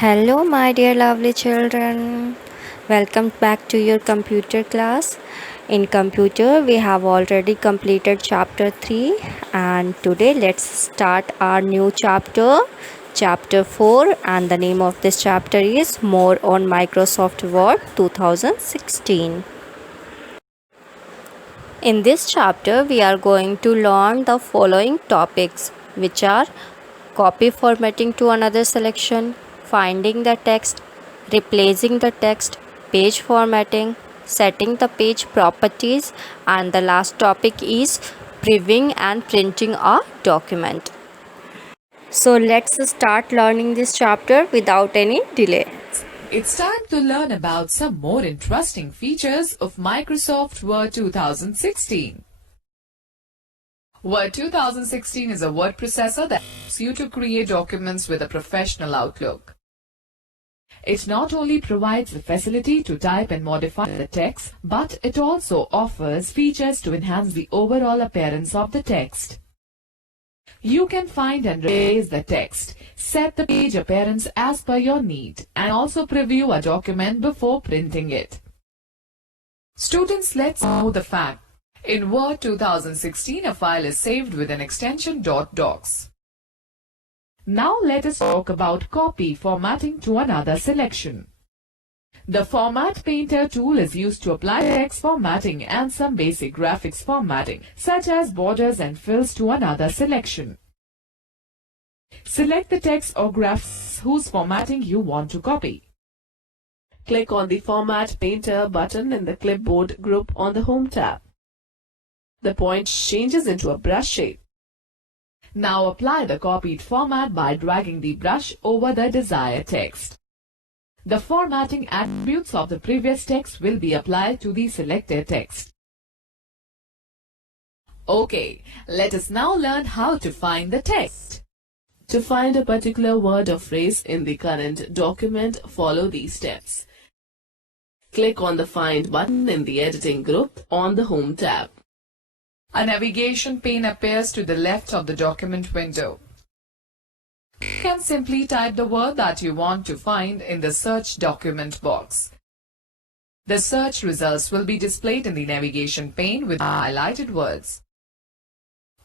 Hello, my dear lovely children. Welcome back to your computer class. In computer, we have already completed chapter 3, and today let's start our new chapter, chapter 4. And the name of this chapter is More on Microsoft Word 2016. In this chapter, we are going to learn the following topics, which are copy formatting to another selection, finding the text, replacing the text, page formatting, setting the page properties, and the last topic is previewing and printing a document. So let's start learning this chapter without any delay. It's time to learn about some more interesting features of Microsoft Word 2016. Word 2016 is a word processor that helps you to create documents with a professional outlook. It not only provides the facility to type and modify the text, but it also offers features to enhance the overall appearance of the text. You can find and replace the text, set the page appearance as per your need, and also preview a document before printing it. Students, let's know the fact. In Word 2016, a file is saved with an extension .docs. Now let us talk about copy formatting to another selection. The Format Painter tool is used to apply text formatting and some basic graphics formatting, such as borders and fills to another selection. Select the text or graphs whose formatting you want to copy. Click on the Format Painter button in the Clipboard group on the Home tab. The point changes into a brush shape. Now apply the copied format by dragging the brush over the desired text. The formatting attributes of the previous text will be applied to the selected text. Okay, let us now learn how to find the text. To find a particular word or phrase in the current document, follow these steps. Click on the Find button in the Editing group on the Home tab. A navigation pane appears to the left of the document window. You can simply type the word that you want to find in the Search document box. The search results will be displayed in the navigation pane with highlighted words.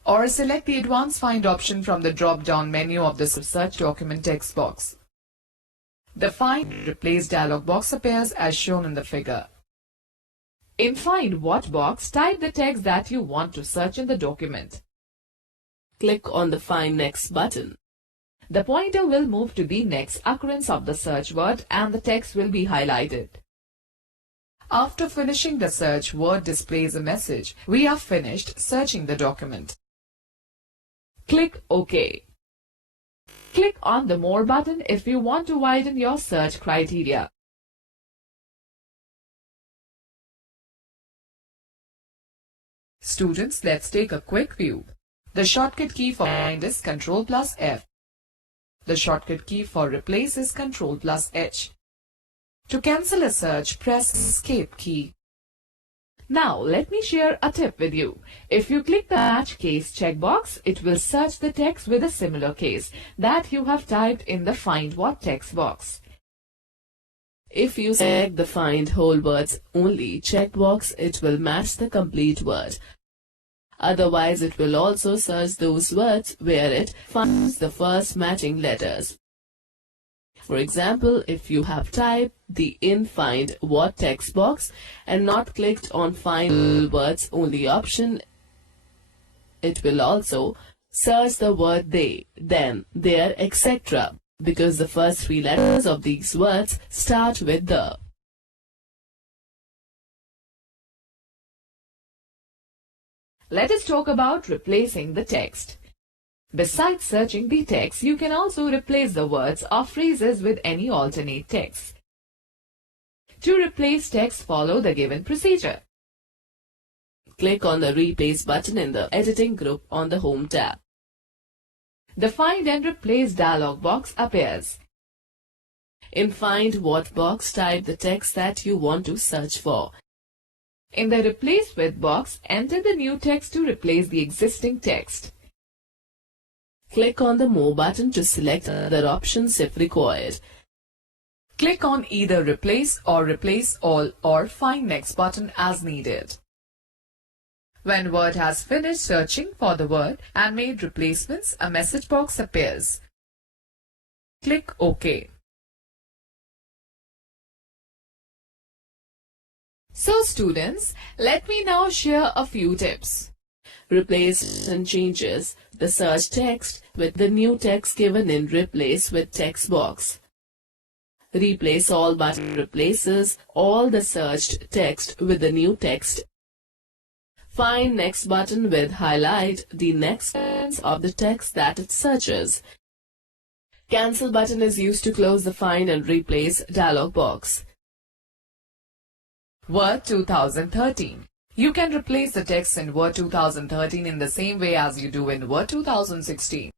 Or select the Advanced Find option from the drop-down menu of the Search document text box. The Find and Replace dialog box appears as shown in the figure. In Find What box, type the text that you want to search in the document. Click on the Find Next button. The pointer will move to the next occurrence of the search word and the text will be highlighted. After finishing the search, Word displays a message, "We have finished searching the document." Click OK. Click on the More button if you want to widen your search criteria. Students, let's take a quick view. The shortcut key for Find is Ctrl+F. The shortcut key for Replace is Ctrl+H. To cancel a search, press Escape key. Now, let me share a tip with you. If you click the Match Case checkbox, it will search the text with a similar case that you have typed in the Find What text box. If you select the Find Whole Words Only checkbox, it will match the complete word. Otherwise, it will also search those words where it finds the first matching letters. For example, if you have typed the in Find What text box and not clicked on Find Whole Words Only option, it will also search the word they, then, their, etc. because the first three letters of these words start with the. Let us talk about replacing the text. Besides searching the text, you can also replace the words or phrases with any alternate text. To replace text, follow the given procedure. Click on the Replace button in the Editing group on the Home tab. The Find and Replace dialog box appears. In Find What box, type the text that you want to search for. In the Replace With box, enter the new text to replace the existing text. Click on the More button to select other options if required. Click on either Replace or Replace All or Find Next button as needed. When Word has finished searching for the word and made replacements, a message box appears. Click OK. So students, let me now share a few tips. Replace and changes the search text with the new text given in Replace with text box. Replace All button replaces all the searched text with the new text. Find Next button will highlight the next sentence of the text that it searches. Cancel button is used to close the Find and Replace dialog box. Word 2013. You can replace the text in Word 2013 in the same way as you do in Word 2016.